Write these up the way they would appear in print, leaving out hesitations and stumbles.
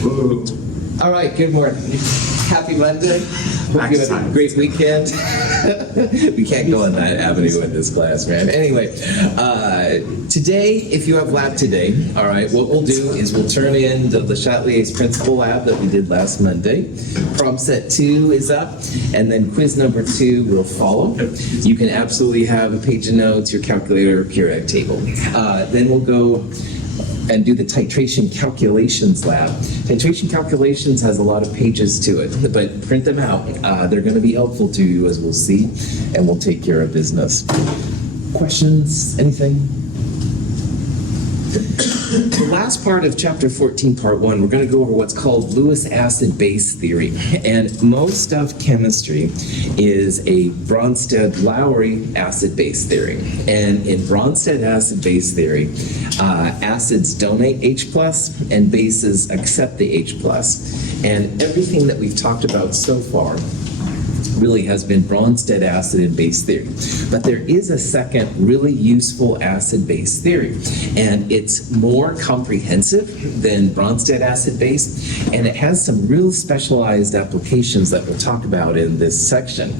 All right, good morning. Happy Monday. Hope you had a great weekend. We can't go on that avenue in this class, man. Anyway, today, if you have lab today, all right, what we'll do is we'll turn in the Chatelier's principal lab that we did last Monday. Problem set 2 is up, and then quiz number 2 will follow. You can absolutely have a page of notes, your calculator, periodic table. Then we'll go and do the titration calculations lab. Titration calculations has a lot of pages to it, but print them out. They're going to be helpful to you, as we'll see, and we'll take care of business. Questions? Anything? The last part of chapter 14, part 1, we're going to go over what's called Lewis acid-base theory. And most of chemistry is a Bronsted-Lowry acid-base theory. And in Bronsted acid-base theory, acids donate H+, and bases accept the H+. And everything that we've talked about so far really has been Bronsted acid and base theory. But there is a second really useful acid-base theory, and it's more comprehensive than Bronsted acid-base, and it has some real specialized applications that we'll talk about in this section.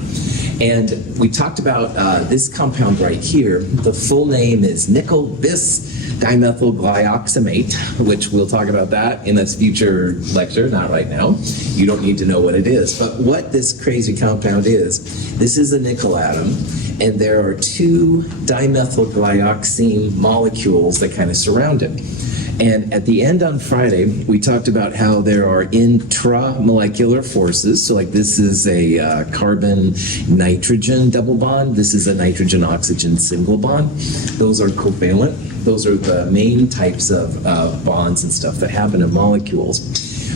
And we talked about this compound right here. The full name is nickel bis dimethyl glyoxamate, which we'll talk about that in a future lecture, not right now. You don't need to know what it is. But what this crazy compound is, this is a nickel atom, and there are 2 dimethyl glyoxine molecules that kind of surround it. And at the end on Friday, we talked about how there are intramolecular forces. So like this is a carbon-nitrogen double bond. This is a nitrogen-oxygen single bond. Those are covalent. Those are the main types of bonds and stuff that happen in molecules.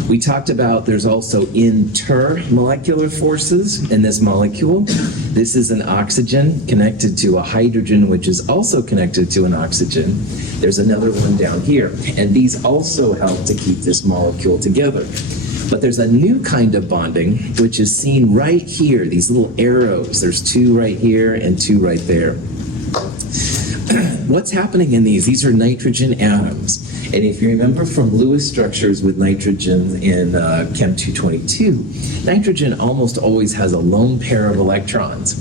We talked about there's also intermolecular forces in this molecule. This is an oxygen connected to a hydrogen, which is also connected to an oxygen. There's another one down here, and these also help to keep this molecule together. But there's a new kind of bonding, which is seen right here, these little arrows. There's 2 right here and 2 right there. What's happening in these? These are nitrogen atoms. And if you remember from Lewis structures with nitrogen in Chem 222, nitrogen almost always has a lone pair of electrons.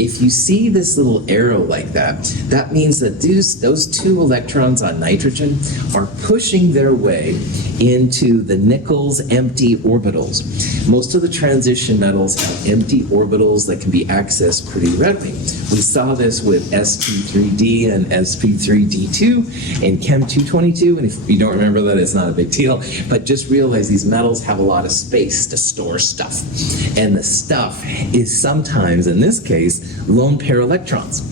If you see this little arrow like that, that means that those 2 electrons on nitrogen are pushing their way into the nickel's empty orbitals. Most of the transition metals have empty orbitals that can be accessed pretty readily. We saw this with sp3d and sp3d2 in Chem 222, and if you don't remember that, it's not a big deal, but just realize these metals have a lot of space to store stuff. And the stuff is sometimes, in this case, lone pair electrons.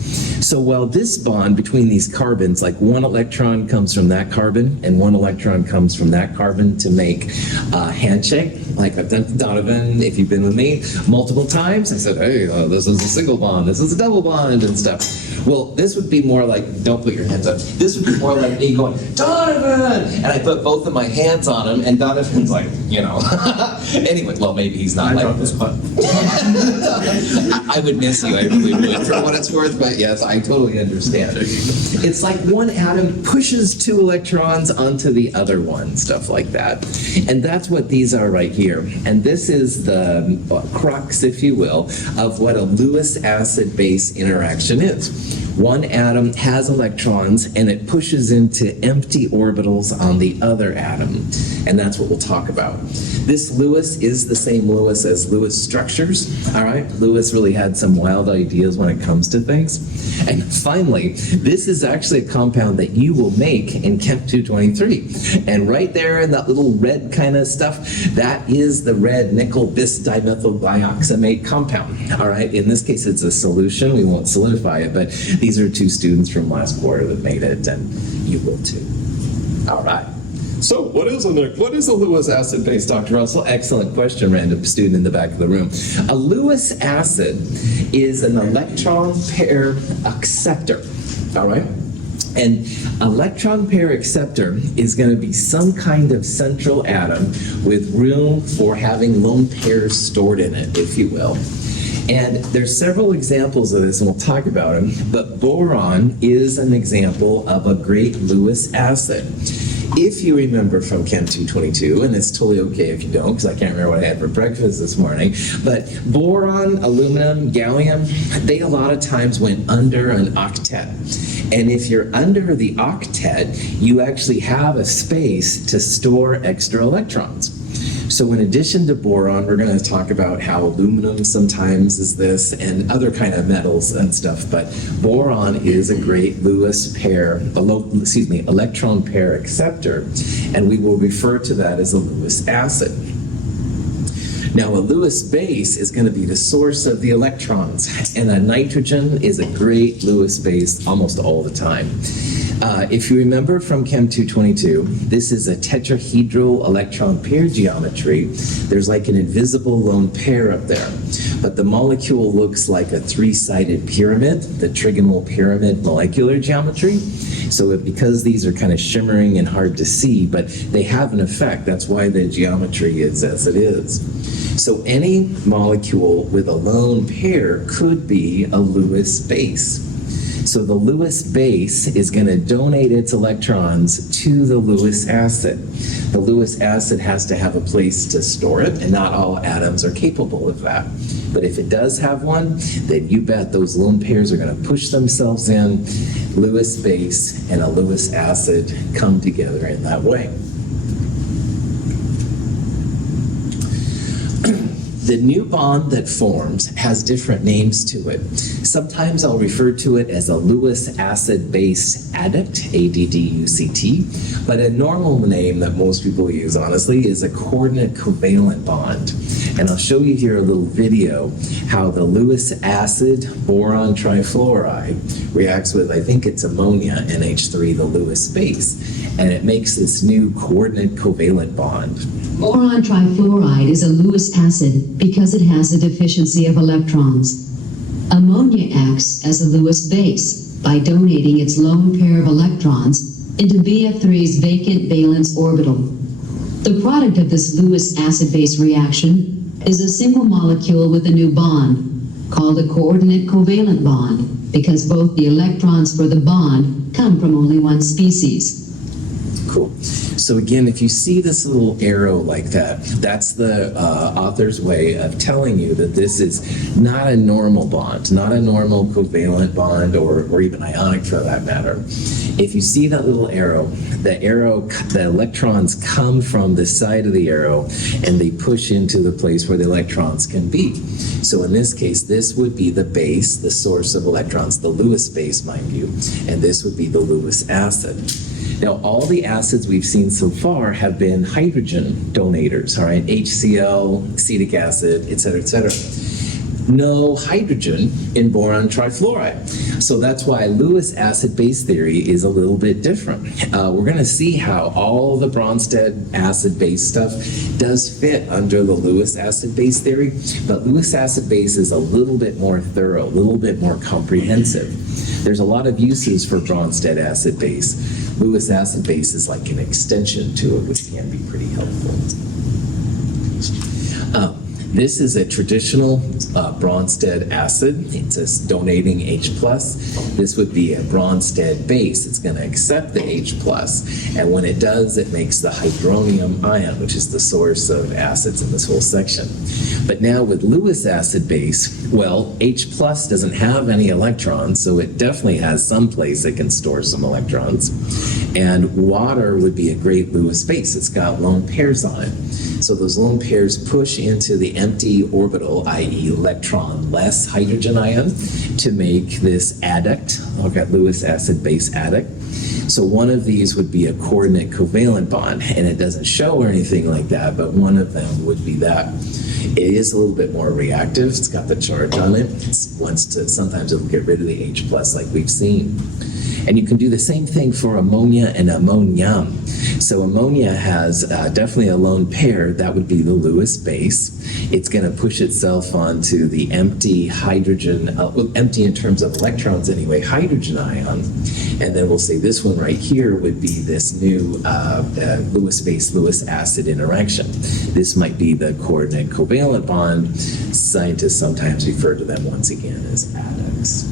So while this bond between these carbons, like 1 electron comes from that carbon and 1 electron comes from that carbon to make a handshake, like I've done to Donovan, if you've been with me, multiple times. I said, hey, this is a single bond, this is a double bond and stuff. Well, this would be more like, don't put your hands up, this would be more like me going, Donovan! And I put both of my hands on him, and Donovan's like, you know. Anyway, well, maybe he's not like this, but I would miss you, I really would, for what it's worth, but yes, I totally understand. It's like one atom pushes 2 electrons onto the other one, stuff like that. And that's what these are right here. And this is the crux, if you will, of what a Lewis acid-base interaction is. One atom has electrons, and it pushes into empty orbitals on the other atom. And that's what we'll talk about. This Lewis is the same Lewis as Lewis structures, all right? Lewis really had some wild ideas when it comes to things. And finally, this is actually a compound that you will make in Chem 223. And right there in that little red kind of stuff, that is the red nickel bis dimethyl glyoxamate compound, all right? In this case, it's a solution. We won't solidify it, but these are 2 students from last quarter that made it, and you will too. All right. So what is a Lewis acid-base, Dr. Russell? Excellent question, random student in the back of the room. A Lewis acid is an electron pair acceptor, all right? And electron pair acceptor is going to be some kind of central atom with room for having lone pairs stored in it, if you will. And there's several examples of this, and we'll talk about them, but boron is an example of a great Lewis acid. if you remember from Chem 222, and it's totally okay if you don't, because I can't remember what I had for breakfast this morning, but boron, aluminum, gallium, they a lot of times went under an octet. And if you're under the octet, you actually have a space to store extra electrons. So in addition to boron, we're going to talk about how aluminum sometimes is this and other kind of metals and stuff, but boron is a great Lewis pair, electron pair acceptor, and we will refer to that as a Lewis acid. Now, a Lewis base is going to be the source of the electrons, and a nitrogen is a great Lewis base almost all the time. If you remember from Chem 222, this is a tetrahedral electron pair geometry. There's like an invisible lone pair up there, but the molecule looks like a three-sided pyramid, the trigonal pyramid molecular geometry. So because these are kind of shimmering and hard to see, but they have an effect, that's why the geometry is as it is. So any molecule with a lone pair could be a Lewis base. So the Lewis base is going to donate its electrons to the Lewis acid. The Lewis acid has to have a place to store it, and not all atoms are capable of that. But if it does have one, then you bet those lone pairs are going to push themselves in. Lewis base and a Lewis acid come together in that way. The new bond that forms has different names to it. Sometimes I'll refer to it as a Lewis acid-base adduct, ADDUCT, but a normal name that most people use, honestly, is a coordinate covalent bond. And I'll show you here a little video how the Lewis acid boron trifluoride reacts with, I think it's ammonia, NH3, the Lewis base, and it makes this new coordinate covalent bond. Boron trifluoride is a Lewis acid because it has a deficiency of electrons. Ammonia acts as a Lewis base by donating its lone pair of electrons into BF3's vacant valence orbital. The product of this Lewis acid-base reaction is a single molecule with a new bond, called a coordinate covalent bond, because both the electrons for the bond come from only one species. Cool. So again, if you see this little arrow like that, that's the author's way of telling you that this is not a normal bond, not a normal covalent bond, or even ionic for that matter. If you see that little arrow, the electrons come from the side of the arrow and they push into the place where the electrons can be. So in this case, this would be the base, the source of electrons, the Lewis base, mind you, and this would be the Lewis acid. Now, all the acids we've seen so far have been hydrogen donators, all right? HCl, acetic acid, et cetera, et cetera. No hydrogen in boron trifluoride. So that's why Lewis acid-base theory is a little bit different. We're going to see how all the Bronsted acid-base stuff does fit under the Lewis acid-base theory, but Lewis acid-base is a little bit more thorough, a little bit more comprehensive. There's a lot of uses for Bronsted acid-base. Lewis acid-base is like an extension to it, which can be pretty helpful. This is a traditional Bronsted acid. It's a donating H+. This would be a Bronsted base. It's going to accept the H+. And when it does, it makes the hydronium ion, which is the source of acids in this whole section. But now with Lewis acid base, well, H+ doesn't have any electrons, so it definitely has some place it can store some electrons. And water would be a great Lewis base. It's got lone pairs on it. So those lone pairs push into the empty orbital, i.e. electron-less hydrogen ion, to make this adduct. I've got Lewis acid-base adduct. So one of these would be a coordinate covalent bond, and it doesn't show or anything like that, but one of them would be that. It is a little bit more reactive. It's got the charge on it. Sometimes it'll get rid of the H+ like we've seen. And you can do the same thing for ammonia and ammonium. So ammonia has definitely a lone pair. That would be the Lewis base. It's going to push itself onto the empty hydrogen, empty in terms of electrons anyway, hydrogen ion. And then we'll say this one right here would be this new Lewis base, Lewis acid interaction. This might be the coordinate covalent bond. Scientists sometimes refer to them once again as adducts.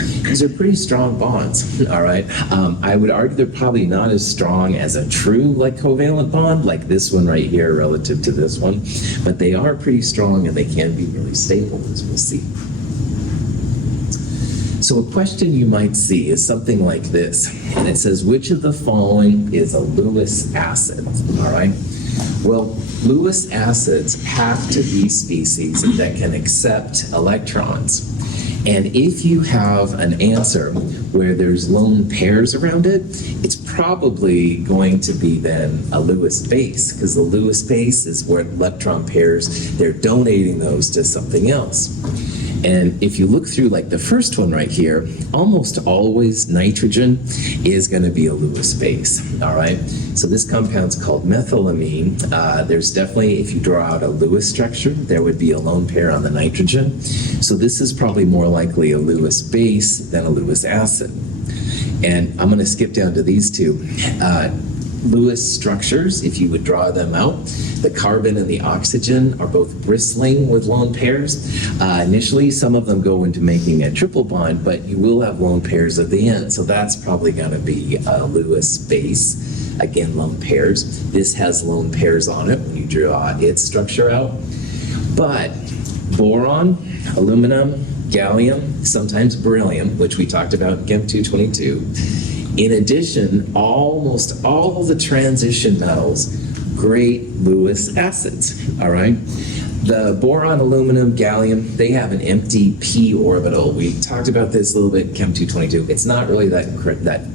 These are pretty strong bonds, all right? I would argue they're probably not as strong as a true like covalent bond, like this one right here relative to this one, but they are pretty strong and they can be really stable, as we'll see. So a question you might see is something like this, and it says, which of the following is a Lewis acid, all right? Well, Lewis acids have to be species that can accept electrons. And if you have an answer where there's lone pairs around it, it's probably going to be then a Lewis base, because the Lewis base is where electron pairs, they're donating those to something else. And if you look through like the first one right here, almost always nitrogen is going to be a Lewis base, all right? So this compound's called methylamine. There's definitely, if you draw out a Lewis structure, there would be a lone pair on the nitrogen. So this is probably more likely a Lewis base than a Lewis acid. And I'm going to skip down to these two. Lewis structures, if you would draw them out, the carbon and the oxygen are both bristling with lone pairs. Initially, some of them go into making a triple bond, but you will have lone pairs at the end. So that's probably going to be a Lewis base. Again, lone pairs. This has lone pairs on it when you draw its structure out. But boron, aluminum, gallium, sometimes beryllium, which we talked about in Chem 222. In addition, almost all of the transition metals, great Lewis acids, all right? The boron, aluminum, gallium, they have an empty p orbital. We talked about this a little bit in Chem 222. It's not really that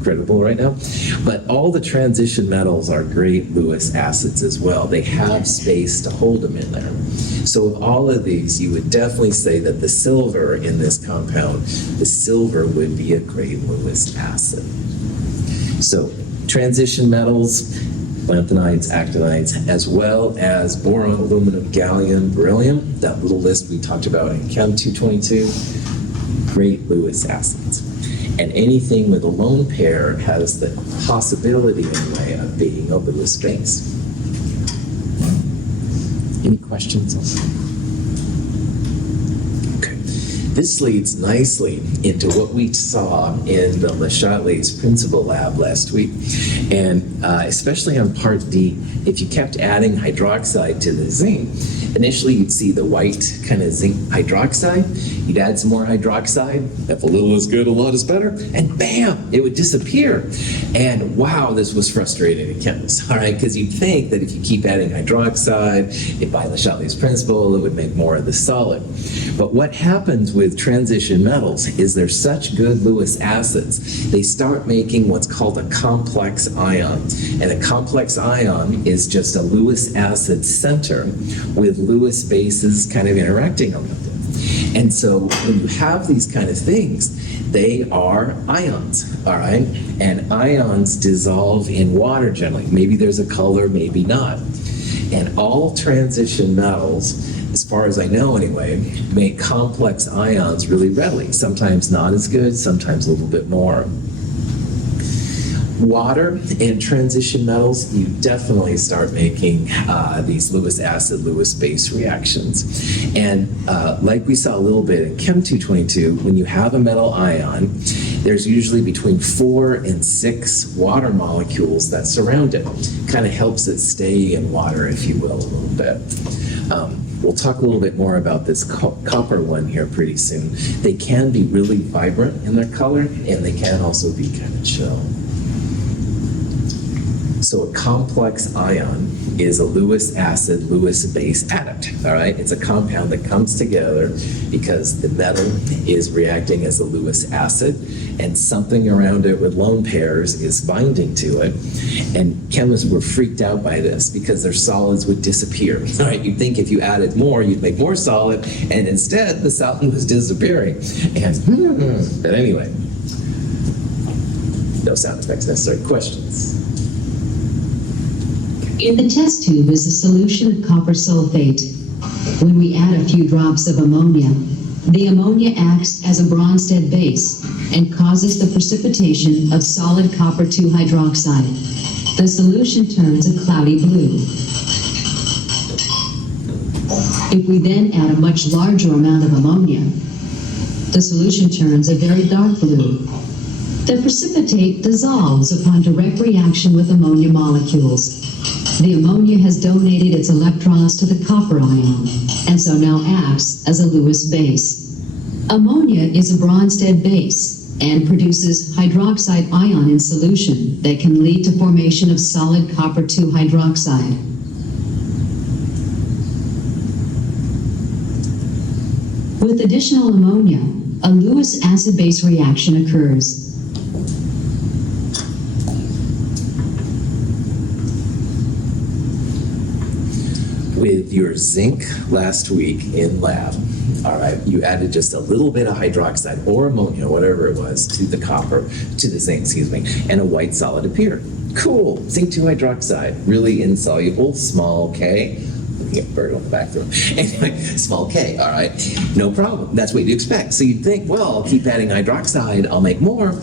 critical right now, but all the transition metals are great Lewis acids as well. They have space to hold them in there. So of all of these, you would definitely say that the silver in this compound, the silver would be a great Lewis acid. So transition metals, lanthanides, actinides, as well as boron, aluminum, gallium, beryllium, that little list we talked about in Chem 222, great Lewis acids. And anything with a lone pair has the possibility, anyway, of being a Lewis base. Any questions on that? This leads nicely into what we saw in the Le Chatelier's principal lab last week. And especially on part D, if you kept adding hydroxide to the zinc, initially you'd see the white kind of zinc hydroxide. You'd add some more hydroxide. If a little is good, a lot is better. And bam, it would disappear. And wow, this was frustrating to chemists, all right? Because you'd think that if you keep adding hydroxide, by Le Chatelier's principle, it would make more of the solid. But what happens with transition metals is they're such good Lewis acids, they start making what's called a complex ion. And a complex ion is just a Lewis acid center with Lewis bases kind of interacting on them. And so when you have these kind of things, they are ions, all right? And ions dissolve in water generally. Maybe there's a color, maybe not. And all transition metals, as far as I know anyway, make complex ions really readily. Sometimes not as good, sometimes a little bit more. Water and transition metals, you definitely start making these Lewis acid, Lewis base reactions. And like we saw a little bit in Chem 222, when you have a metal ion, there's usually between 4 and 6 water molecules that surround it. Kind of helps it stay in water, if you will, a little bit. We'll talk a little bit more about this copper one here pretty soon. They can be really vibrant in their color, and they can also be kind of chill. So a complex ion is a Lewis acid, Lewis base adduct, all right? It's a compound that comes together because the metal is reacting as a Lewis acid and something around it with lone pairs is binding to it. And chemists were freaked out by this because their solids would disappear, all right? You'd think if you added more, you'd make more solid, and instead the solid was disappearing. And, but anyway, no sound effects necessary. Questions? In the test tube is a solution of copper sulfate. When we add a few drops of ammonia, the ammonia acts as a Bronsted base and causes the precipitation of solid copper 2 hydroxide. The solution turns a cloudy blue. If we then add a much larger amount of ammonia, The solution turns a very dark blue. The precipitate dissolves upon direct reaction with ammonia molecules. The ammonia has donated its electrons to the copper ion, and so now acts as a Lewis base. Ammonia is a Bronsted base and produces hydroxide ion in solution that can lead to formation of solid copper 2 hydroxide. With additional ammonia, a Lewis acid-base reaction occurs. With your zinc last week in lab, all right, you added just a little bit of hydroxide or ammonia, whatever it was, to the zinc, excuse me, and a white solid appeared. Cool, zinc 2 hydroxide, really insoluble, small K. Looking at Bert on the back room. Anyway, small K, all right, no problem. That's what you'd expect. So you'd think, well, I'll keep adding hydroxide, I'll make more.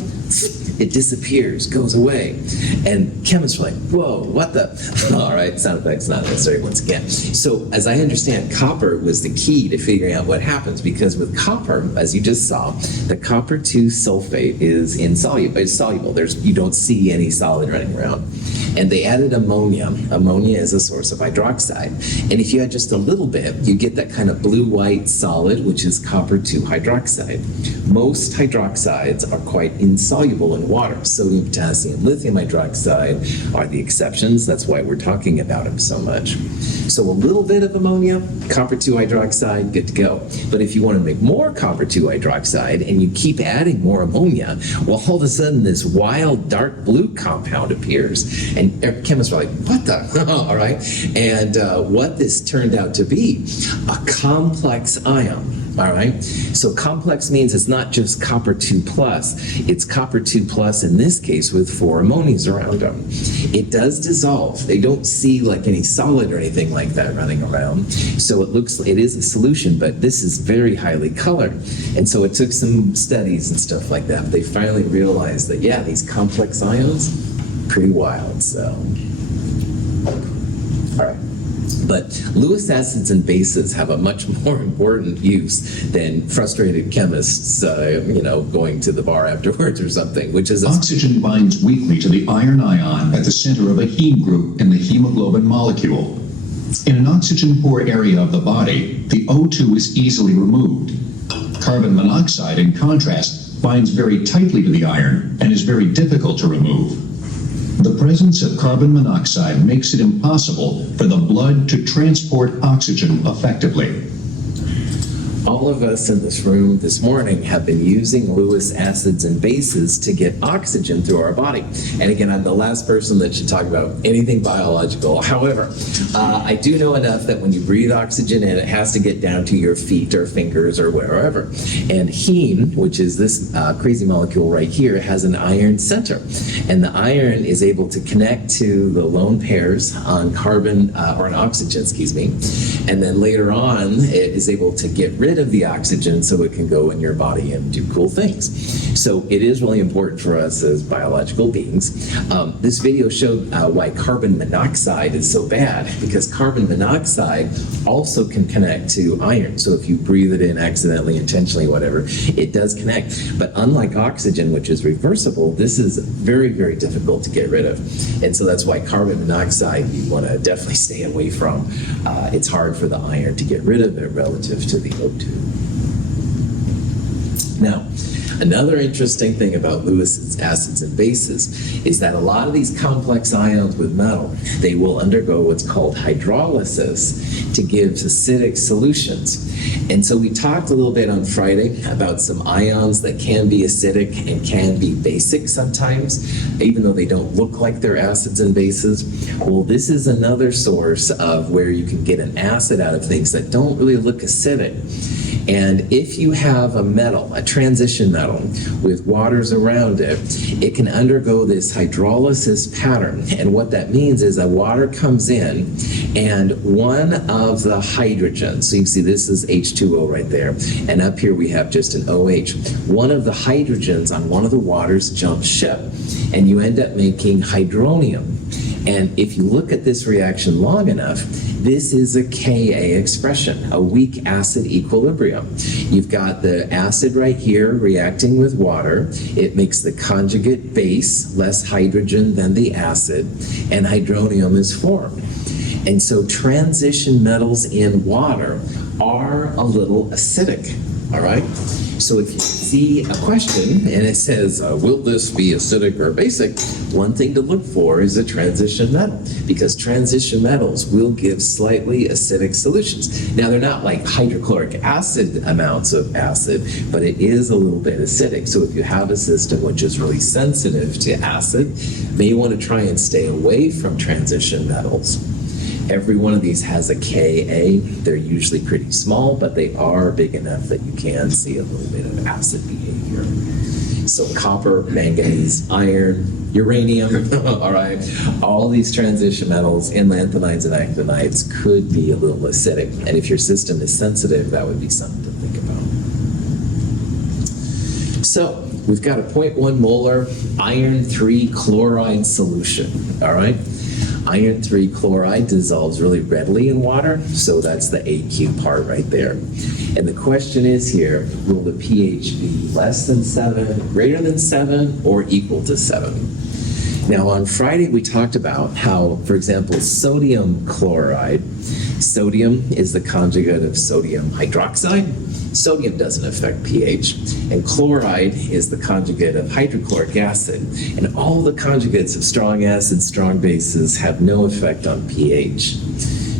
It disappears, goes away. And chemists are like, whoa, what the? All right, sound effects not necessary once again. So as I understand, copper was the key to figuring out what happens, because with copper, as you just saw, the copper 2 sulfate is insoluble. It's soluble. You don't see any solid running around. And they added ammonia. Ammonia is a source of hydroxide. And if you add just a little bit, you get that kind of blue-white solid, which is copper 2 hydroxide. Most hydroxides are quite insoluble in water. Sodium, potassium, lithium hydroxide are the exceptions. That's why we're talking about them so much. So a little bit of ammonia, copper 2 hydroxide, good to go. But if you want to make more copper 2 hydroxide and you keep adding more ammonia, well, all of a sudden this wild dark blue compound appears. And chemists are like, what the? All right. And what this turned out to be, a complex ion. All right. So complex means it's not just copper 2 plus. It's copper 2 plus in this case with 4 ammonias around them. It does dissolve. They don't see like any solid or anything like that running around. So it is a solution, but this is very highly colored. And so it took some studies and stuff like that. But they finally realized that, yeah, these complex ions, pretty wild. So, all right. But Lewis acids and bases have a much more important use than frustrated chemists, going to the bar afterwards or something, which is... Oxygen binds weakly to the iron ion at the center of a heme group in the hemoglobin molecule. In an oxygen-poor area of the body, the O2 is easily removed. Carbon monoxide, in contrast, binds very tightly to the iron and is very difficult to remove. The presence of carbon monoxide makes it impossible for the blood to transport oxygen effectively. All of us in this room this morning have been using Lewis acids and bases to get oxygen through our body. And again, I'm the last person that should talk about anything biological. However, I do know enough that when you breathe oxygen in, it has to get down to your feet or fingers or wherever. And heme, which is this crazy molecule right here, has an iron center. And the iron is able to connect to the lone pairs on carbon, or on oxygen, excuse me. And then later on, it is able to get rid of the oxygen so it can go in your body and do cool things. So it is really important for us as biological beings. This video showed why carbon monoxide is so bad, because carbon monoxide also can connect to iron. So if you breathe it in accidentally, intentionally, whatever, it does connect. But unlike oxygen, which is reversible, this is very, very difficult to get rid of. And so that's why carbon monoxide you want to definitely stay away from. It's hard for the iron to get rid of it relative to the O2. Now, another interesting thing about Lewis acids and bases is that a lot of these complex ions with metal, they will undergo what's called hydrolysis to give acidic solutions. And so we talked a little bit on Friday about some ions that can be acidic and can be basic sometimes, even though they don't look like they're acids and bases. Well, this is another source of where you can get an acid out of things that don't really look acidic. And if you have a metal, a transition metal, with waters around it, it can undergo this hydrolysis pattern. And what that means is that water comes in, and one of the hydrogens, so you can see this is H2O right there, and up here we have just an OH. One of the hydrogens on one of the waters jumps ship, and you end up making hydronium. And if you look at this reaction long enough, this is a Ka expression, a weak acid equilibrium. You've got the acid right here reacting with water. It makes the conjugate base less hydrogen than the acid, and hydronium is formed. And so transition metals in water are a little acidic, all right? So if you see a question and it says, will this be acidic or basic? One thing to look for is a transition metal, because transition metals will give slightly acidic solutions. Now, they're not like hydrochloric acid amounts of acid, but it is a little bit acidic. So if you have a system which is really sensitive to acid, may want to try and stay away from transition metals. Every one of these has a Ka. They're usually pretty small, but they are big enough that you can see a little bit of acid behavior. So copper, manganese, iron, uranium, all right, all these transition metals in lanthanides and actinides could be a little acidic. And if your system is sensitive, that would be something to think about. So we've got a 0.1 molar iron 3 chloride solution, all right? Iron 3 chloride dissolves really readily in water, so that's the AQ part right there. And the question is here, will the pH be less than 7, greater than 7, or equal to 7? Now on Friday we talked about how, for example, sodium chloride, sodium is the conjugate of sodium hydroxide. Sodium doesn't affect pH, and chloride is the conjugate of hydrochloric acid, and all the conjugates of strong acids, strong bases have no effect on pH.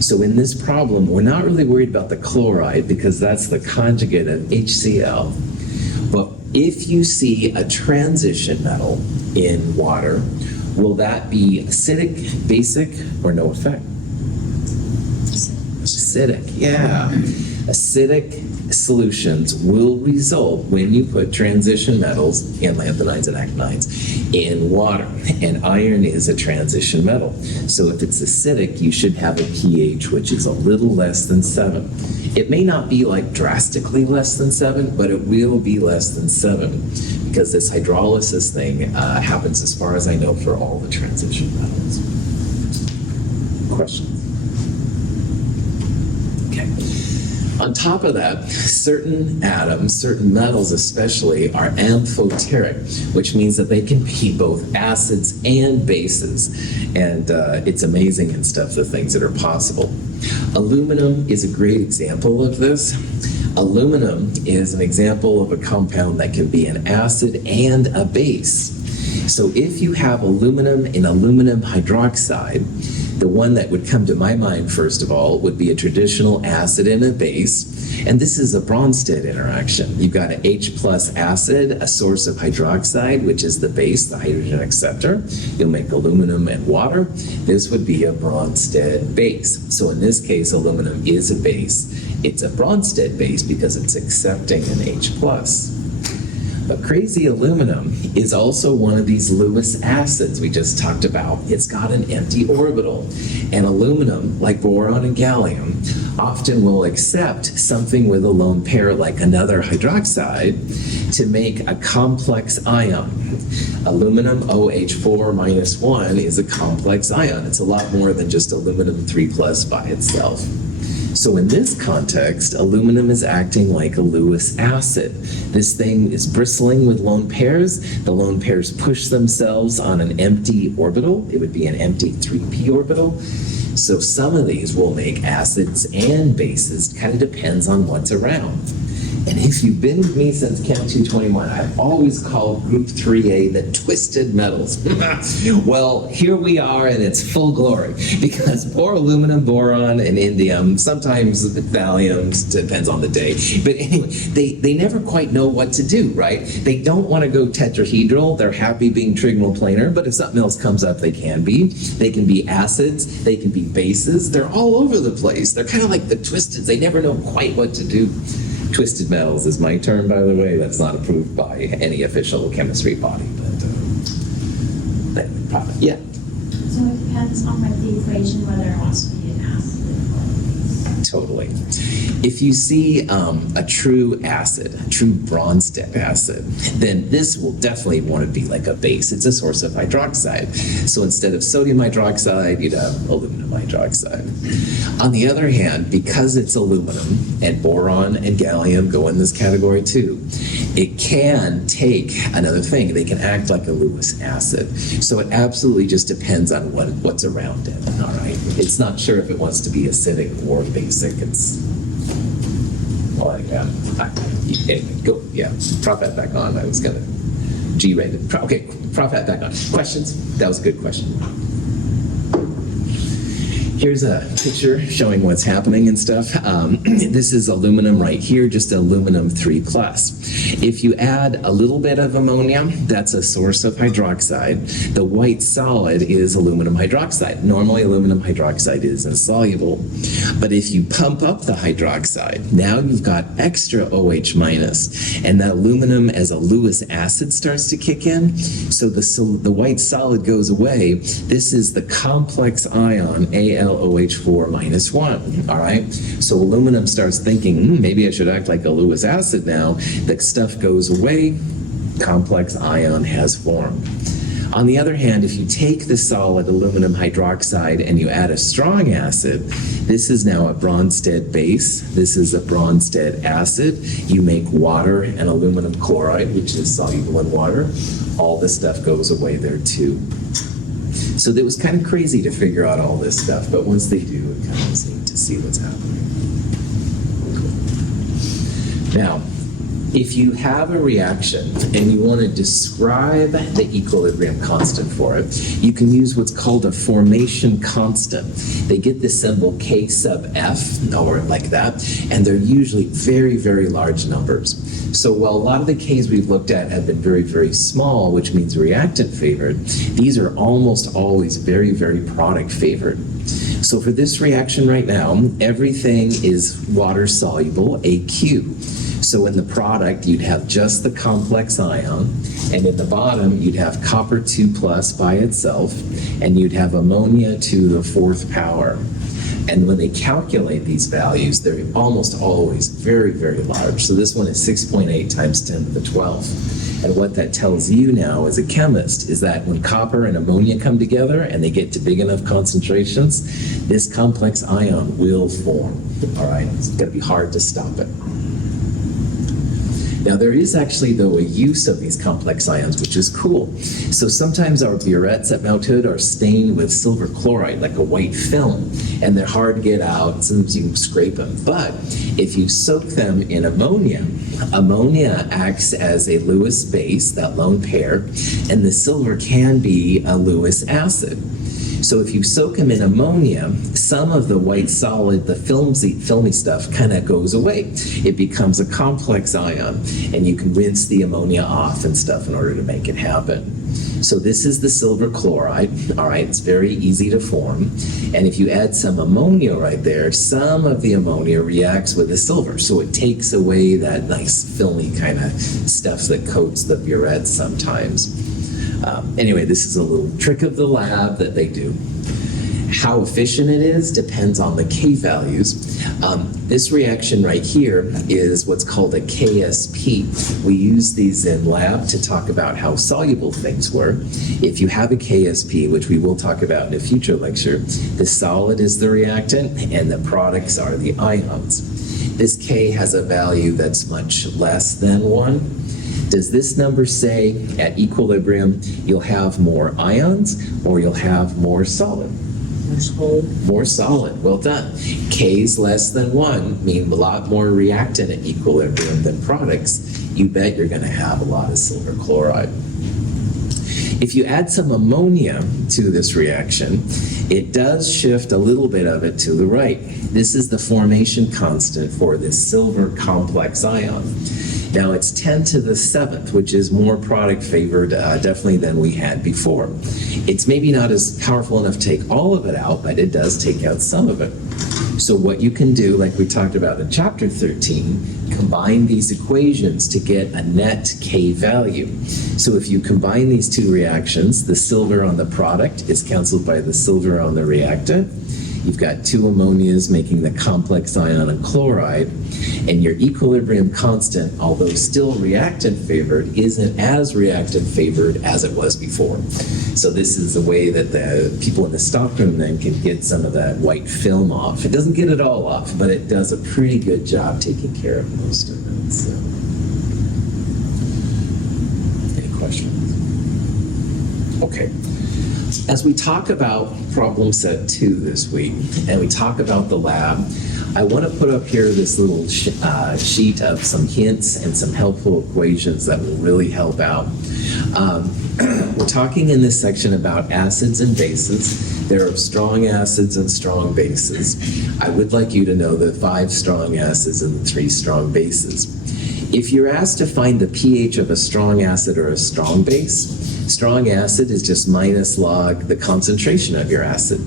So in this problem, we're not really worried about the chloride because that's the conjugate of HCl. But if you see a transition metal in water, will that be acidic, basic, or no effect? Acidic, yeah. Acidic solutions will result when you put transition metals in lanthanides and actinides in water, and iron is a transition metal. So if it's acidic, you should have a pH which is a little less than 7. It may not be like drastically less than 7, but it will be less than 7 because this hydrolysis thing happens, as far as I know, for all the transition metals. Questions? Okay. On top of that, certain atoms, certain metals especially, are amphoteric, which means that they can be both acids and bases. And it's amazing and stuff, the things that are possible. Aluminum is a great example of this. Aluminum is an example of a compound that can be an acid and a base. So if you have aluminum in aluminum hydroxide, the one that would come to my mind, first of all, would be a traditional acid and a base. And this is a Bronsted interaction. You've got an H plus acid, a source of hydroxide, which is the base, the hydrogen acceptor. You'll make aluminum and water. This would be a Bronsted base. So in this case, aluminum is a base. It's a Bronsted base because it's accepting an H plus. But crazy aluminum is also one of these Lewis acids we just talked about. It's got an empty orbital. And aluminum, like boron and gallium, often will accept something with a lone pair like another hydroxide to make a complex ion. Aluminum OH4 minus 1 is a complex ion. It's a lot more than just aluminum 3 plus by itself. So in this context, aluminum is acting like a Lewis acid. This thing is bristling with lone pairs. The lone pairs push themselves on an empty orbital. It would be an empty 3p orbital. So some of these will make acids and bases. It kind of depends on what's around. And if you've been with me since Chem 221, I've always called Group 3A the twisted metals. Well, here we are, and it's full glory, because poor aluminum, boron, and indium, sometimes thallium, depends on the day. But anyway, they never quite know what to do, right? They don't want to go tetrahedral. They're happy being trigonal planar, but if something else comes up, they can be. They can be acids. They can be bases. They're all over the place. They're kind of like the twisted. They never know quite what to do. Twisted metals is my term, by the way. That's not approved by any official chemistry body, but yeah. So it depends on like the equation whether it wants to be an acid or a base. Totally. If you see a true acid, a true Bronsted acid, then this will definitely want to be like a base. It's a source of hydroxide. So instead of sodium hydroxide, you'd have aluminum hydroxide. On the other hand, because it's aluminum, and boron and gallium go in this category too, it can take another thing. They can act like a Lewis acid. So it absolutely just depends on what's around it, all right? It's not sure if it wants to be acidic or basic. It's like, anyway, go, yeah, prop that back on. I was gonna G-rated. Okay, prop that back on. Questions? That was a good question. Here's a picture showing what's happening and stuff. This is aluminum right here, just aluminum 3+. If you add a little bit of ammonia, that's a source of hydroxide. The white solid is aluminum hydroxide. Normally aluminum hydroxide is insoluble. But if you pump up the hydroxide, now you've got extra OH minus, and the aluminum as a Lewis acid starts to kick in. So the white solid goes away. This is the complex ion, AlOH4 minus 1, all right? So aluminum starts thinking, maybe I should act like a Lewis acid now. The stuff goes away, complex ion has formed. On the other hand, if you take the solid aluminum hydroxide and you add a strong acid, this is now a Bronsted base. This is a Bronsted acid. You make water and aluminum chloride, which is soluble in water. All this stuff goes away there too. So it was kind of crazy to figure out all this stuff, but once they do, it kind of is neat to see what's happening. Now, if you have a reaction and you want to describe the equilibrium constant for it, you can use what's called a formation constant. They get the symbol K sub F, or like that, and they're usually very, very large numbers. So while a lot of the Ks we've looked at have been very, very small, which means reactant favored, these are almost always very, very product favored. So for this reaction right now, everything is water soluble, AQ. So in the product, you'd have just the complex ion, and at the bottom, you'd have copper 2+ by itself, and you'd have ammonia to the 4th power. And when they calculate these values, they're almost always very, very large. So this one is 6.8 times 10 to the 12th. And what that tells you now as a chemist is that when copper and ammonia come together and they get to big enough concentrations, this complex ion will form, all right? It's gonna be hard to stop it. Now there is actually, though, a use of these complex ions, which is cool. So sometimes our burettes at Mount Hood are stained with silver chloride, like a white film, and they're hard to get out. Sometimes you can scrape them. But if you soak them in ammonia, ammonia acts as a Lewis base, that lone pair, and the silver can be a Lewis acid. So if you soak them in ammonia, some of the white solid, the filmy stuff, kind of goes away. It becomes a complex ion, and you can rinse the ammonia off and stuff in order to make it happen. So this is the silver chloride, all right? It's very easy to form. And if you add some ammonia right there, some of the ammonia reacts with the silver. So it takes away that nice filmy kind of stuff that coats the burettes sometimes. Anyway, this is a little trick of the lab that they do. How efficient it is depends on the K values. This reaction right here is what's called a KSP. We use these in lab to talk about how soluble things were. If you have a KSP, which we will talk about in a future lecture, the solid is the reactant and the products are the ions. This K has a value that's much less than 1. Does this number say at equilibrium you'll have more ions or you'll have more solid? More solid. Well done. K's less than 1 mean a lot more reactant at equilibrium than products. You bet you're going to have a lot of silver chloride. If you add some ammonia to this reaction, it does shift a little bit of it to the right. This is the formation constant for this silver complex ion. Now it's 10 to the 7th, which is more product favored definitely than we had before. It's maybe not as powerful enough to take all of it out, but it does take out some of it. So what you can do, like we talked about in chapter 13, combine these equations to get a net K value. So if you combine these two reactions, the silver on the product is canceled by the silver on the reactant. You've got two ammonias making the complex ion of chloride, and your equilibrium constant, although still reactant favored, isn't as reactant favored as it was before. So this is the way that the people in the stockroom then can get some of that white film off. It doesn't get it all off, but it does a pretty good job taking care of most of it. So. Any questions? Okay. As we talk about problem set 2 this week, and we talk about the lab, I want to put up here this little sheet of some hints and some helpful equations that will really help out. We're talking in this section about acids and bases. There are strong acids and strong bases. I would like you to know the 5 strong acids and the 3 strong bases. If you're asked to find the pH of a strong acid or a strong base, strong acid is just minus log the concentration of your acid.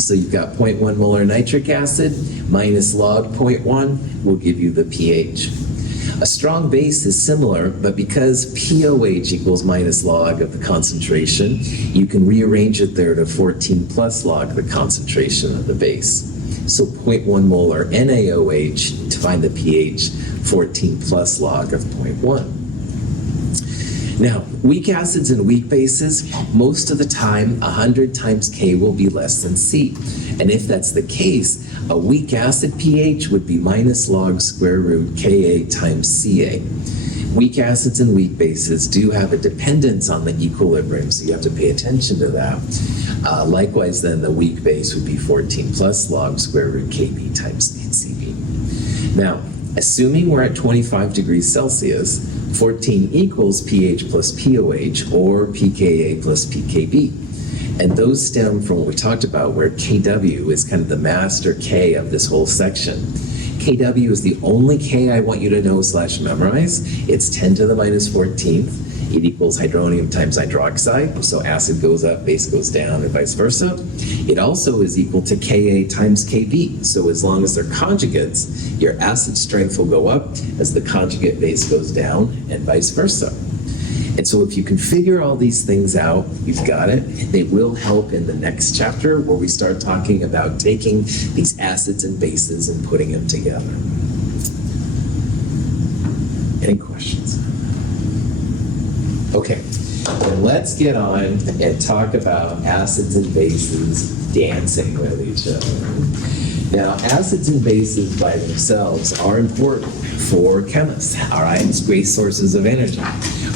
So you've got 0.1 molar nitric acid minus log 0.1 will give you the pH. A strong base is similar, but because POH equals minus log of the concentration, you can rearrange it there to 14 plus log the concentration of the base. So 0.1 molar NaOH to find the pH, 14 plus log of 0.1. Now, weak acids and weak bases, most of the time, 100 times K will be less than C. And if that's the case, a weak acid pH would be minus log square root Ka times Ca. Weak acids and weak bases do have a dependence on the equilibrium, so you have to pay attention to that. Likewise, then, the weak base would be 14 plus log square root Kb times Cb. Now, assuming we're at 25 degrees Celsius, 14 equals pH plus POH, or pKa plus pKb. And those stem from what we talked about, where Kw is kind of the master K of this whole section. Kw is the only K I want you to know / memorize. It's 10 to the minus 14th. It equals hydronium times hydroxide, so acid goes up, base goes down, and vice versa. It also is equal to Ka times Kb, so as long as they're conjugates, your acid strength will go up as the conjugate base goes down, and vice versa. And so if you can figure all these things out, you've got it. They will help in the next chapter where we start talking about taking these acids and bases and putting them together. Any questions? Okay, then let's get on and talk about acids and bases dancing with each other. Now, acids and bases by themselves are important for chemists, all right? It's great sources of energy.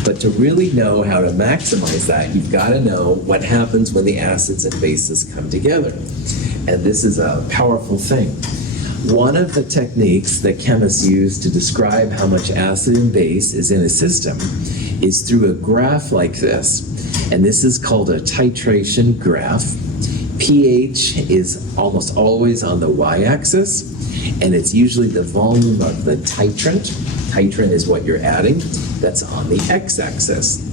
But to really know how to maximize that, you've got to know what happens when the acids and bases come together. And this is a powerful thing. One of the techniques that chemists use to describe how much acid and base is in a system is through a graph like this. And this is called a titration graph. pH is almost always on the y-axis, and it's usually the volume of the titrant. Titrant is what you're adding. That's on the x-axis.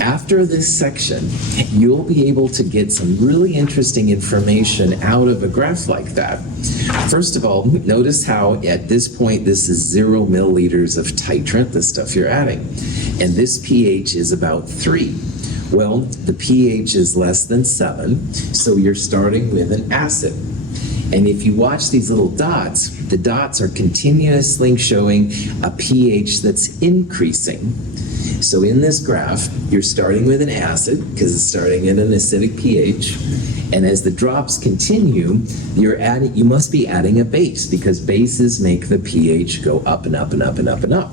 After this section, you'll be able to get some really interesting information out of a graph like that. First of all, notice how at this point this is 0 milliliters of titrant, the stuff you're adding. And this pH is about 3. Well, the pH is less than 7, so you're starting with an acid. And if you watch these little dots, the dots are continuously showing a pH that's increasing. So in this graph, you're starting with an acid because it's starting at an acidic pH. And as the drops continue, you must be adding a base because bases make the pH go up and up and up and up and up.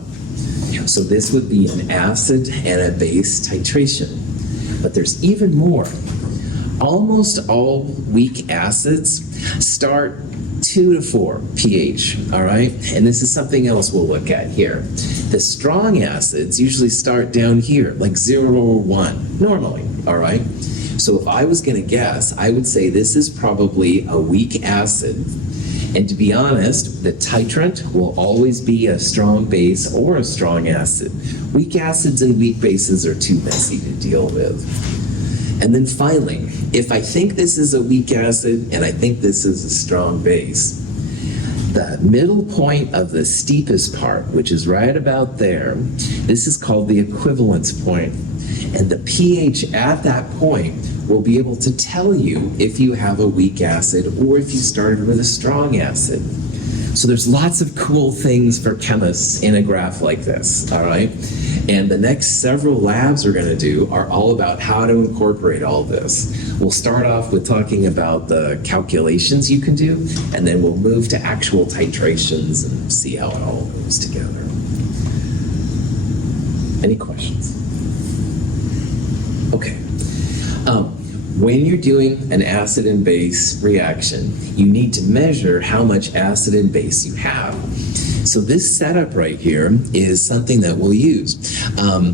So this would be an acid and a base titration. But there's even more. Almost all weak acids start 2 to 4 pH, all right? And this is something else we'll look at here. The strong acids usually start down here, like 0 or 1, normally, all right? So if I was going to guess, I would say this is probably a weak acid. And to be honest, the titrant will always be a strong base or a strong acid. Weak acids and weak bases are too messy to deal with. And then finally, if I think this is a weak acid and I think this is a strong base, the middle point of the steepest part, which is right about there, this is called the equivalence point. And the pH at that point will be able to tell you if you have a weak acid or if you started with a strong acid. So there's lots of cool things for chemists in a graph like this, all right? And the next several labs we're going to do are all about how to incorporate all this. We'll start off with talking about the calculations you can do, and then we'll move to actual titrations and see how it all moves together. Any questions? Okay. When you're doing an acid and base reaction, you need to measure how much acid and base you have. So this setup right here is something that we'll use.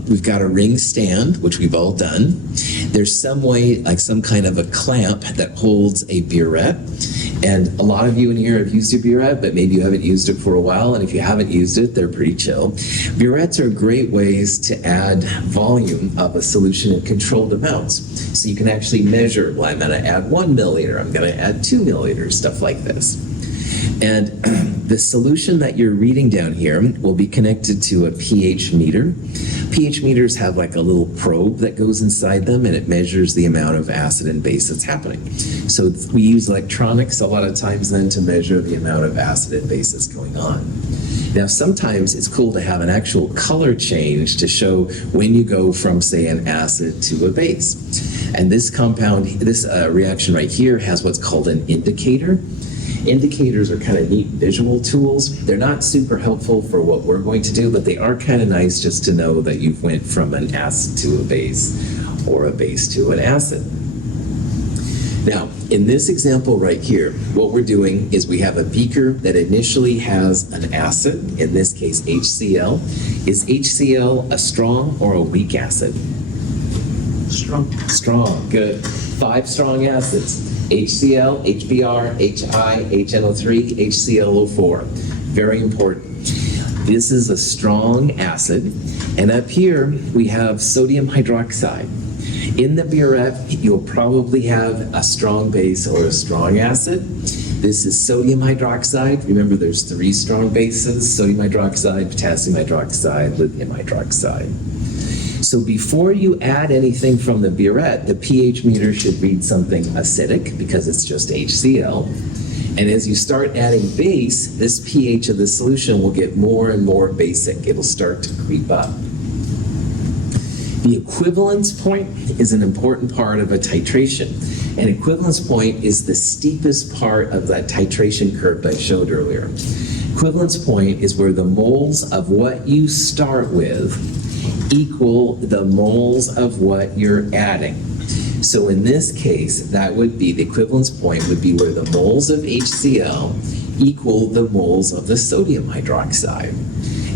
We've got a ring stand, which we've all done. There's some way, like some kind of a clamp that holds a burette. And a lot of you in here have used a burette, but maybe you haven't used it for a while. And if you haven't used it, they're pretty chill. Burettes are great ways to add volume of a solution in controlled amounts. So you can actually measure, well, I'm going to add 1 milliliter, I'm going to add 2 milliliters, stuff like this. And the solution that you're reading down here will be connected to a pH meter. pH meters have like a little probe that goes inside them, and it measures the amount of acid and base that's happening. So we use electronics a lot of times then to measure the amount of acid and base that's going on. Now, sometimes it's cool to have an actual color change to show when you go from, say, an acid to a base. And this compound, this reaction right here has what's called an indicator. Indicators are kind of neat visual tools. They're not super helpful for what we're going to do, but they are kind of nice just to know that you've went from an acid to a base or a base to an acid. Now, in this example right here, what we're doing is we have a beaker that initially has an acid, in this case HCl. Is HCl a strong or a weak acid? Strong. Strong, good. 5 strong acids. HCl, HBr, HI, HNO3, HClO4. Very important. This is a strong acid, and up here we have sodium hydroxide. In the burette, you'll probably have a strong base or a strong acid. This is sodium hydroxide. Remember, there's 3 strong bases: sodium hydroxide, potassium hydroxide, lithium hydroxide. So before you add anything from the burette, the pH meter should read something acidic because it's just HCl. And as you start adding base, this pH of the solution will get more and more basic. It'll start to creep up. The equivalence point is an important part of a titration. An equivalence point is the steepest part of that titration curve I showed earlier. Equivalence point is where the moles of what you start with equal the moles of what you're adding. So in this case, that would be, the equivalence point would be where the moles of HCl equal the moles of the sodium hydroxide.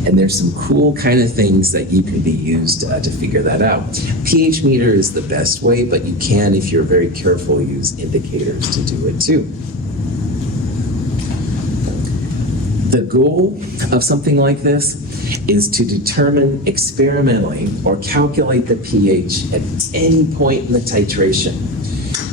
And there's some cool kind of things that you can be used to figure that out. pH meter is the best way, but you can, if you're very careful, use indicators to do it too. The goal of something like this is to determine experimentally or calculate the pH at any point in the titration.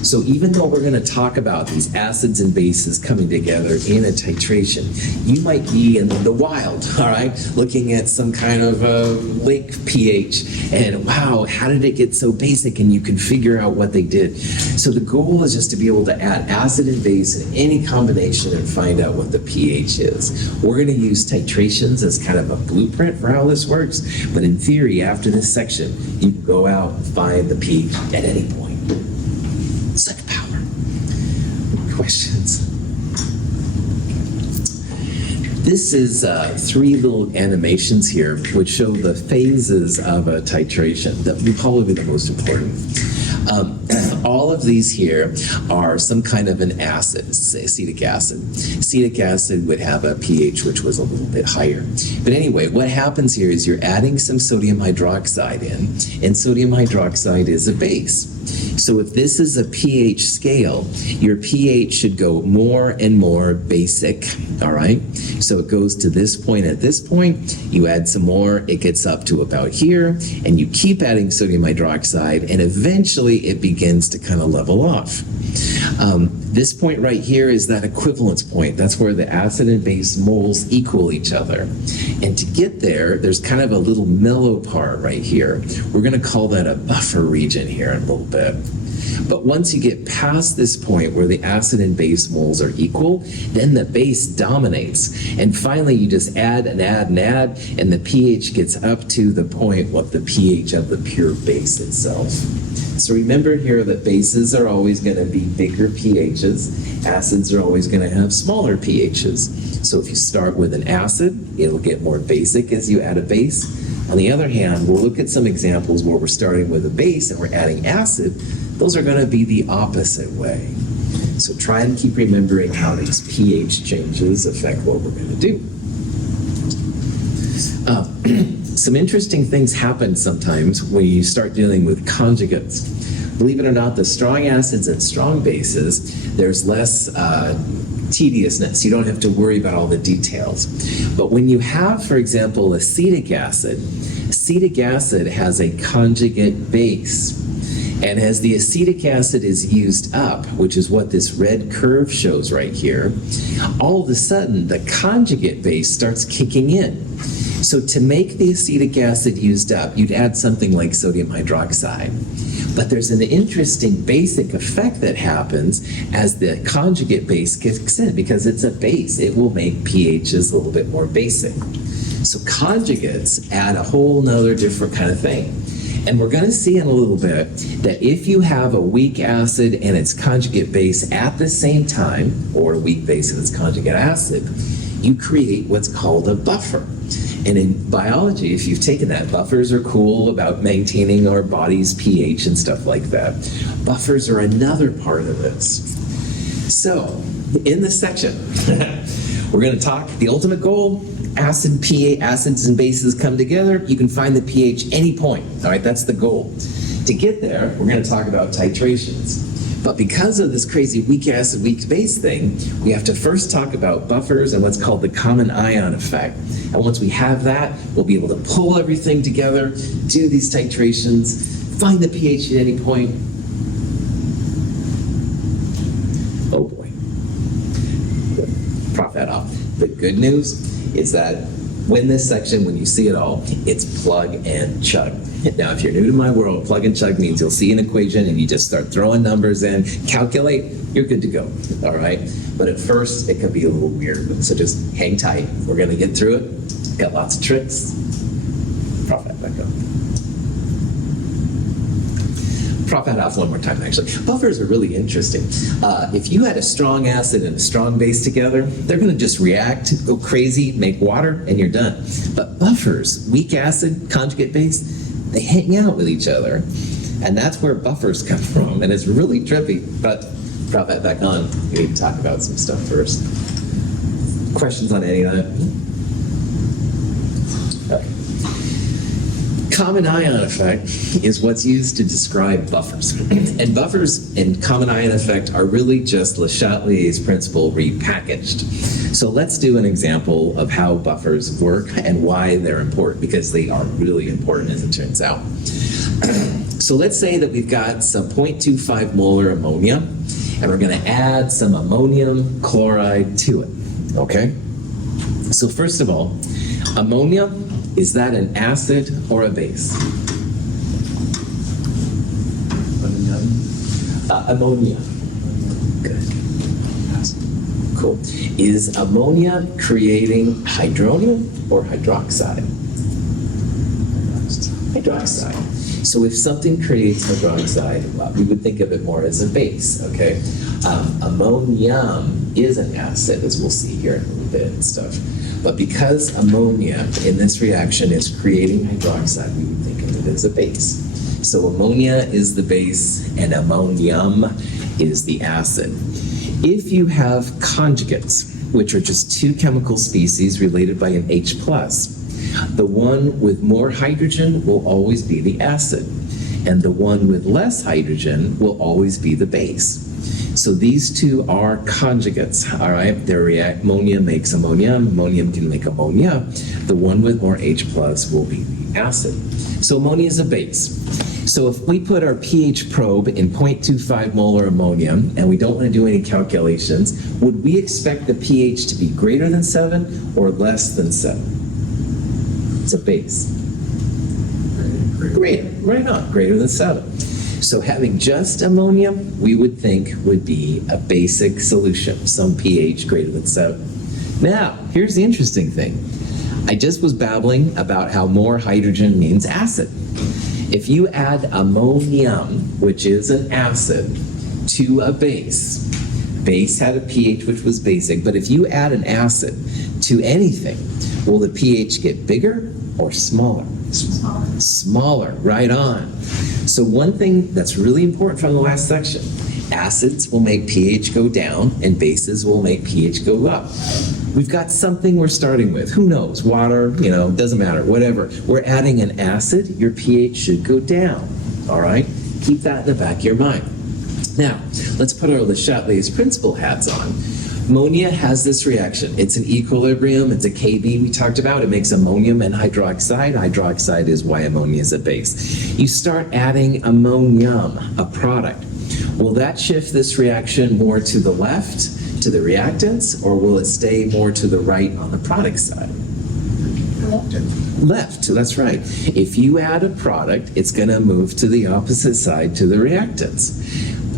So even though we're going to talk about these acids and bases coming together in a titration, you might be in the wild, all right, looking at some kind of lake pH, and wow, how did it get so basic? And you can figure out what they did. So the goal is just to be able to add acid and base in any combination and find out what the pH is. We're going to use titrations as kind of a blueprint for how this works, but in theory, after this section, you can go out and find the pH at any point. Such power. Questions? This is 3 little animations here which show the phases of a titration. That would probably be the most important. All of these here are some kind of an acid, say acetic acid. Acetic acid would have a pH which was a little bit higher. But anyway, what happens here is you're adding some sodium hydroxide in, and sodium hydroxide is a base. So if this is a pH scale, your pH should go more and more basic, all right? So it goes to this point at this point, you add some more, it gets up to about here, and you keep adding sodium hydroxide, and eventually it begins to kind of level off. This point right here is that equivalence point. That's where the acid and base moles equal each other. And to get there, there's kind of a little mellow part right here. We're going to call that a buffer region here in a little bit. But once you get past this point where the acid and base moles are equal, then the base dominates. And finally, you just add and add and add, and the pH gets up to the point what the pH of the pure base itself. So remember here that bases are always going to be bigger pHs. Acids are always going to have smaller pHs. So if you start with an acid, it'll get more basic as you add a base. On the other hand, we'll look at some examples where we're starting with a base and we're adding acid. Those are going to be the opposite way. So try and keep remembering how these pH changes affect what we're going to do. Some interesting things happen sometimes when you start dealing with conjugates. Believe it or not, the strong acids and strong bases, there's less tediousness. You don't have to worry about all the details. But when you have, for example, acetic acid has a conjugate base. And as the acetic acid is used up, which is what this red curve shows right here, all of a sudden the conjugate base starts kicking in. So to make the acetic acid used up, you'd add something like sodium hydroxide. But there's an interesting basic effect that happens as the conjugate base kicks in. Because it's a base, it will make pHs a little bit more basic. So conjugates add a whole nother different kind of thing. And we're going to see in a little bit that if you have a weak acid and its conjugate base at the same time, or a weak base and its conjugate acid, you create what's called a buffer. And in biology, if you've taken that, buffers are cool about maintaining our body's pH and stuff like that. Buffers are another part of this. So, in this section, we're going to talk the ultimate goal. Acids and bases come together. You can find the pH any point. All right, that's the goal. To get there, we're going to talk about titrations. But because of this crazy weak acid, weak base thing, we have to first talk about buffers and what's called the common ion effect. And once we have that, we'll be able to pull everything together, do these titrations, find the pH at any point. Oh boy. Prop that off. The good news is that when this section, when you see it all, it's plug and chug. Now, if you're new to my world, plug and chug means you'll see an equation and you just start throwing numbers in, calculate, you're good to go, all right? But at first, it can be a little weird, so just hang tight. We're gonna get through it. Got lots of tricks. Prop that back up. Prop that off one more time, actually. Buffers are really interesting. If you had a strong acid and a strong base together, they're going to just react, go crazy, make water, and you're done. But buffers, weak acid, conjugate base, they hang out with each other. And that's where buffers come from. And it's really trippy. But prop that back on. We need to talk about some stuff first. Questions on any of that? Okay. Common ion effect is what's used to describe buffers. And buffers and common ion effect are really just Le Chatelier's principle repackaged. So let's do an example of how buffers work and why they're important, because they are really important as it turns out. So let's say that we've got some 0.25 molar ammonia, and we're going to add some ammonium chloride to it, okay? So first of all, ammonia, is that an acid or a base? Ammonia. Good. Cool. Is ammonia creating hydronium or hydroxide? Hydroxide. So if something creates hydroxide, well, we would think of it more as a base, okay? Ammonium is an acid, as we'll see here in a little bit and stuff. But because ammonia in this reaction is creating hydroxide, we would think of it as a base. So ammonia is the base and ammonium is the acid. If you have conjugates, which are just two chemical species related by an H+, the one with more hydrogen will always be the acid, and the one with less hydrogen will always be the base. So these two are conjugates, all right? Ammonia makes ammonium, ammonium can make ammonia. The one with more H+ will be the acid. So ammonia is a base. So if we put our pH probe in 0.25 molar ammonium, and we don't want to do any calculations, would we expect the pH to be greater than 7 or less than 7? It's a base. Greater, right on, greater than 7. So having just ammonia, we would think would be a basic solution, some pH greater than 7. Now, here's the interesting thing. I just was babbling about how more hydrogen means acid. If you add ammonium, which is an acid, to a base had a pH which was basic, but if you add an acid to anything, will the pH get bigger or smaller? Smaller, right on. So one thing that's really important from the last section, acids will make pH go down and bases will make pH go up. We've got something we're starting with. Who knows? Water, doesn't matter, whatever. We're adding an acid, your pH should go down. All right? Keep that in the back of your mind. Now, let's put our Le Chatelier's principle hats on. Ammonia has this reaction. It's an equilibrium. It's a Kb we talked about. It makes ammonium and hydroxide. Hydroxide is why ammonia is a base. You start adding ammonium, a product. Will that shift this reaction more to the left, to the reactants, or will it stay more to the right on the product side? Left, that's right. If you add a product, it's going to move to the opposite side, to the reactants.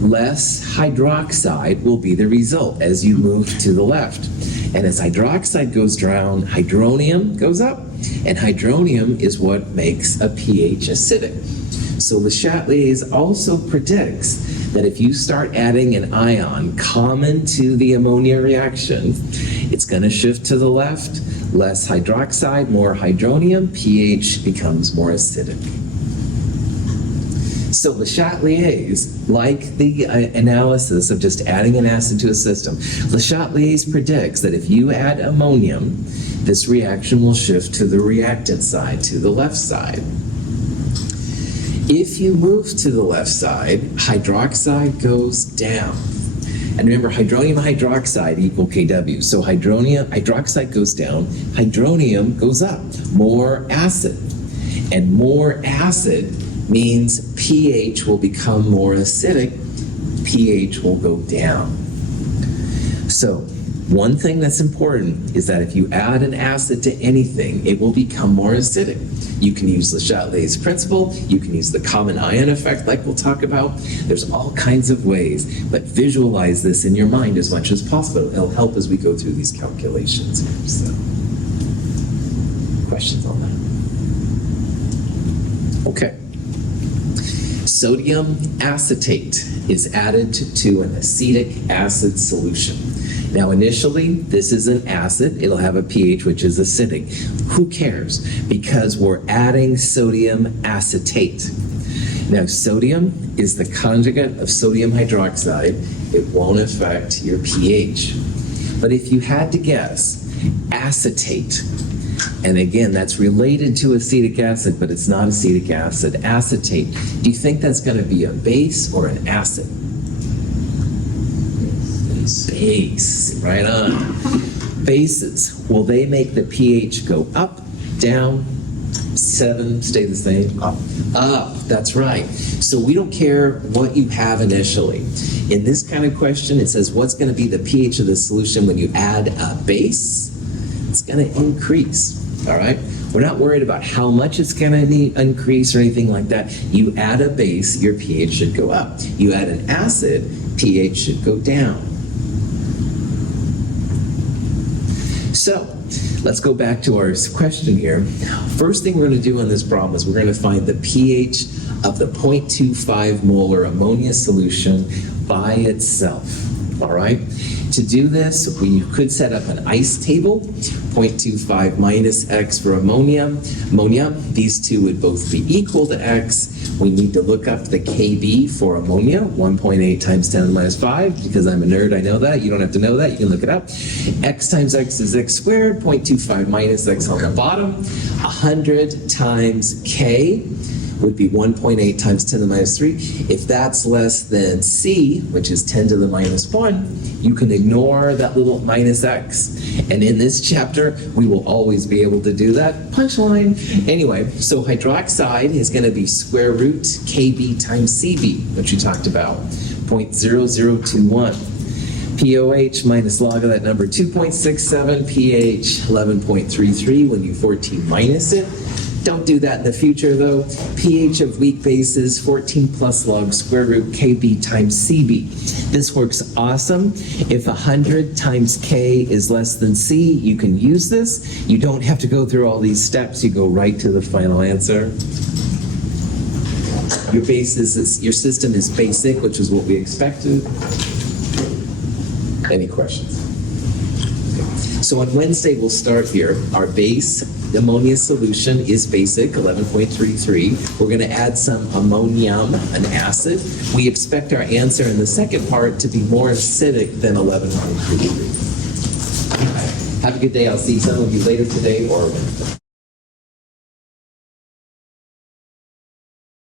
Less hydroxide will be the result as you move to the left. And as hydroxide goes down, hydronium goes up. And hydronium is what makes a pH acidic. So Le Chatelier's also predicts that if you start adding an ion common to the ammonia reaction, it's going to shift to the left, less hydroxide, more hydronium, pH becomes more acidic. So Le Chatelier's, like the analysis of just adding an acid to a system, Le Chatelier's predicts that if you add ammonium, this reaction will shift to the reactant side, to the left side. If you move to the left side, hydroxide goes down. And remember, hydronium hydroxide equal Kw. So hydroxide goes down, hydronium goes up. More acid. And more acid means pH will become more acidic, pH will go down. So one thing that's important is that if you add an acid to anything, it will become more acidic. You can use Le Chatelier's principle, you can use the common ion effect like we'll talk about. There's all kinds of ways, but visualize this in your mind as much as possible. It'll help as we go through these calculations here. So, questions on that? Okay. Sodium acetate is added to an acetic acid solution. Now initially, this is an acid. It'll have a pH which is acidic. Who cares? Because we're adding sodium acetate. Now sodium is the conjugate of sodium hydroxide. It won't affect your pH. But if you had to guess, acetate, and again, that's related to acetic acid, but it's not acetic acid. Acetate, do you think that's going to be a base or an acid? Base, right on. Bases, will they make the pH go up, down, 7, stay the same? Up. Up, that's right. So we don't care what you have initially. In this kind of question, it says what's going to be the pH of the solution when you add a base? It's going to increase. All right? We're not worried about how much it's going to increase or anything like that. You add a base, your pH should go up. You add an acid, pH should go down. So, let's go back to our question here. First thing we're going to do on this problem is we're going to find the pH of the 0.25 molar ammonia solution by itself. All right? To do this, we could set up an ice table, 0.25 minus X for ammonia. These two would both be equal to X. We need to look up the Kb for ammonia, 1.8 times 10 to the minus 5. Because I'm a nerd, I know that. You don't have to know that. You can look it up. X times X is X squared, 0.25 minus X on the bottom. 100 times K would be 1.8 times 10 to the minus 3. If that's less than C, which is 10 to the minus 1, you can ignore that little minus X. And in this chapter, we will always be able to do that. Punchline. Anyway, so hydroxide is going to be square root Kb times Cb, which we talked about, 0.0021. POH minus log of that number, 2.67, pH 11.33. When you 14 minus it, Don't do that in the future, though. pH of weak bases, 14 plus log square root Kb times Cb. This works awesome. If 100 times K is less than C, you can use this. You don't have to go through all these steps. You go right to the final answer. Your system is basic, which is what we expected. Any questions? So on Wednesday, we'll start here. Our base ammonia solution is basic, 11.33. We're going to add some ammonium, an acid. We expect our answer in the second part to be more acidic than 11.33. Have a good day. I'll see some of you later today or Wednesday.